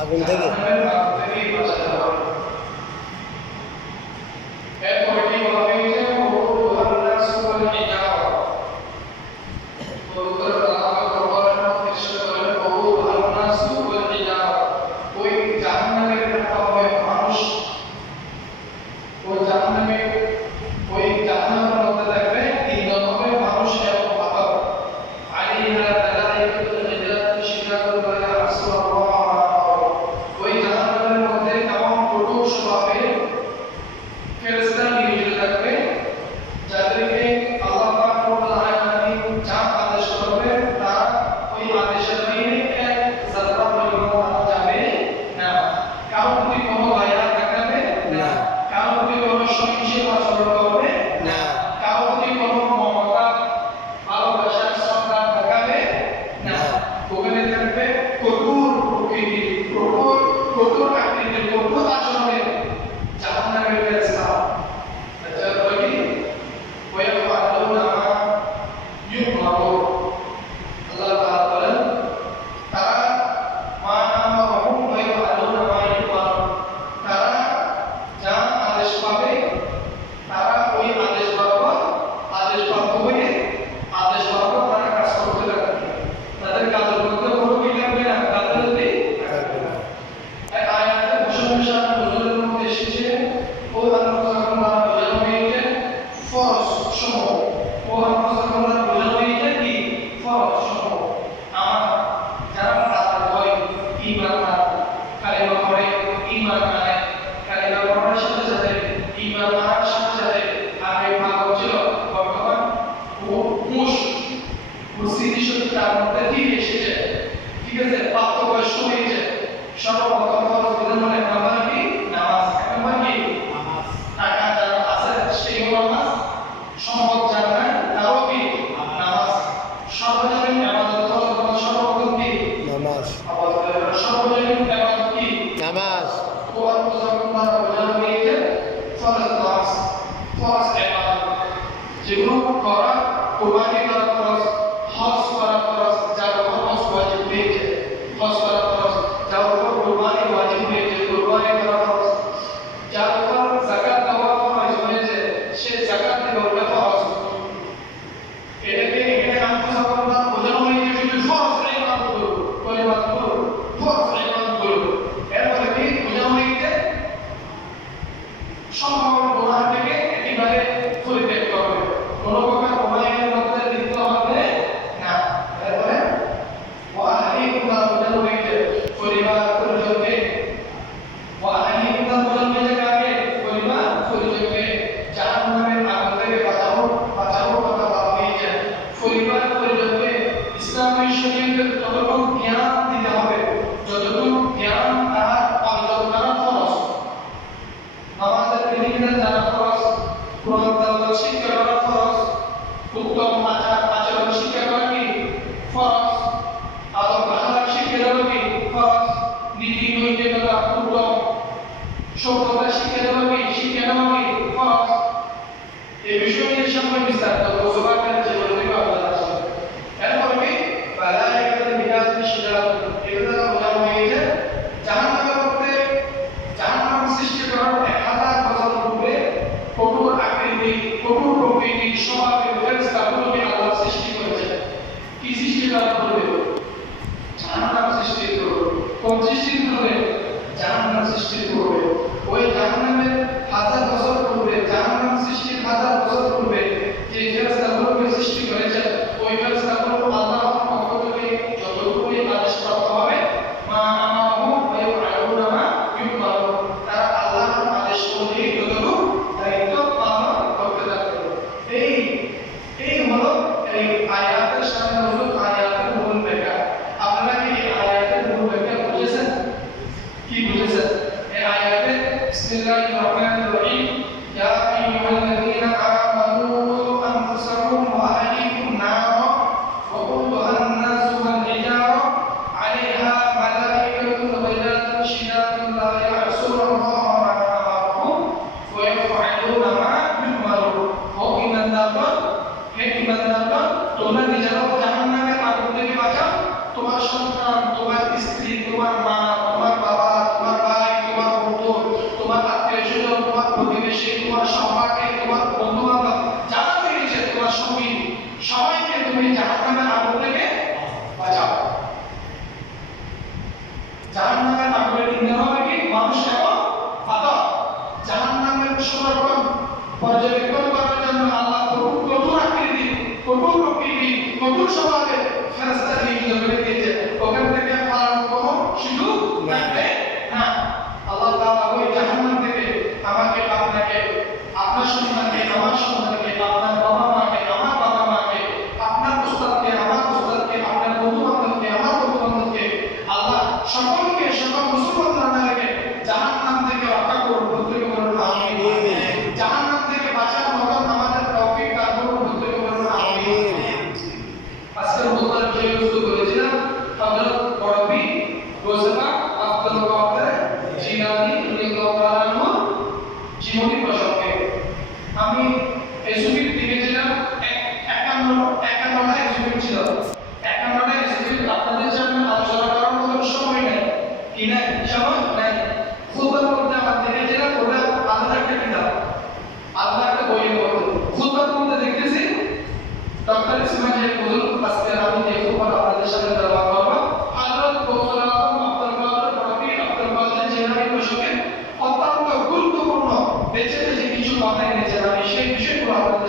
আগুন থেকে হজ করা সৃষ্টির পূর্বে, ওই জাহান্নামের 1000 বছর পূর্বে, জাহান্নাম সৃষ্টির 1000 বছর পূর্বে যে ফেরেশতাগুলোকে সৃষ্টি করেছেন, ওই ফেরেশতাগুলো আল্লাহর পক্ষ থেকে যতটুকুই আদেশ প্রাপ্ত হবে, মা আমারুহু ওয়া ইয়াফআলুনা মা ইউমারুন, তারা আল্লাহর আদেশ অনুযায়ী যতটুকু দায়িত্ব পালন করতে থাকবে। এই হলো এই আয়াতের সামনে হলো আয়াতের মূল ব্যাখ্যা। আপনারা কি এই আয়াতের মূল ব্যাখ্যা বুঝেছেন? কি বুঝেছেন এই আয়াতে? বিসমিল্লাহির রহমানির রহিম, ইয়া আইয়ুহাল্লাযীনা আমানু কু আনফুসাকুম ওয়া আহলিকুম নারা ওয়া কুদুহা আন-নাসু ওয়াল হিজারা আলাইহা মালাইকাতুন গিলাযুন শিদাদুন লা ইয়াসুনা আল্লাহা মা আমারুহুম ওয়া ইয়াফআলুনা মা ইউমারুন। ও ঈমানদারগণ, হে ঈমানদারগণ, তোমরা নিজেরাও জাহান্নামের আগুন থেকে বাঁচাও, তোমার সন্তান, তোমার স্ত্রী, তোমার মা, তোমার বাবা, তোমার ভাই, তোমার বন্ধু, তোমার আত্মীয়স্বজন, তোমার প্রতিবেশী, তোমার সহপাঠী, তোমার বন্ধু-বান্ধব, যারা রয়েছে তোমার সঙ্গী, সবাইকে তুমি জাহান্নামের আগুন থেকে বাঁচাও। জাহান্নামের আগুনের ইন্ধন হবে কি? মানুষ এবং পাথর। জাহান্নামের সংরক্ষণ পর্যবেক্ষণ করার জন্য আল্লাহ কঠোর আকৃতি, কঠোর প্রকৃতি, কঠোর স্বভাবের ফেরেশতা নিয়োজিত করে দিয়েছে। ওখান থেকে পালানোর কোনো সুযোগ থাকবে না। আল্লাহ তাআলা ওই জাহান্নাম থেকে আমাকে, আপনাকে, আপনার সন্তানকে, আমার সন্তানকে, আপনার বাবা মাকে, আমার বাবা মাকে, আপনার উস্তাদকে, আমার উস্তাদকে, আপনার বন্ধু বান্ধবকে, আমার বন্ধু বান্ধবকে, আল্লাহ সকলকে, সকল মুসলমানদেরকে জাহান্নাম থেকে রক্ষা করুন। প্রত্যেকে বলুন আমিন। জাহান্নাম থেকে বাঁচার মতন আমাদের তৌফিক দান করুন। প্রত্যেকে বলুন আমিন। আজকের খুতবার বিষয় বস্তু করেছিলাম হযরত বড়বী গোসবা আব্দুল কাদের জিলানী রাদিয়াল্লাহু তাআলা আনহু জীবনী প্রসঙ্গে। আমি এই সুফির দেখেছিলাম 51টা সুফি ছিল। 51টা সুফি আপনাদের সামনে আলোচনা করার মতো সময় নেই। কি নাই? সময় নাই। খুতবার করতে আমার দেখেছিলাম ওটা আলাদা একটা কিতাব, আলাদা একটা বইয়ের মতো। খুতবার করতে দেখতেছি ডক্টর ইসমাইল হুজুর, আজকে আমি যে খুতবা আপনাদের সামনে তেলাওয়াত করব, হযরত গৌসুল আজম আব্দুল কাদের বড়বী আব্দুল কাদের জিলানী প্রসঙ্গে অত্যন্ত গুরুত্বপূর্ণ বেঁচে বেঁচে কিছু কথা এনেছেন। আমি সেই বিষয়গুলো আপনাদের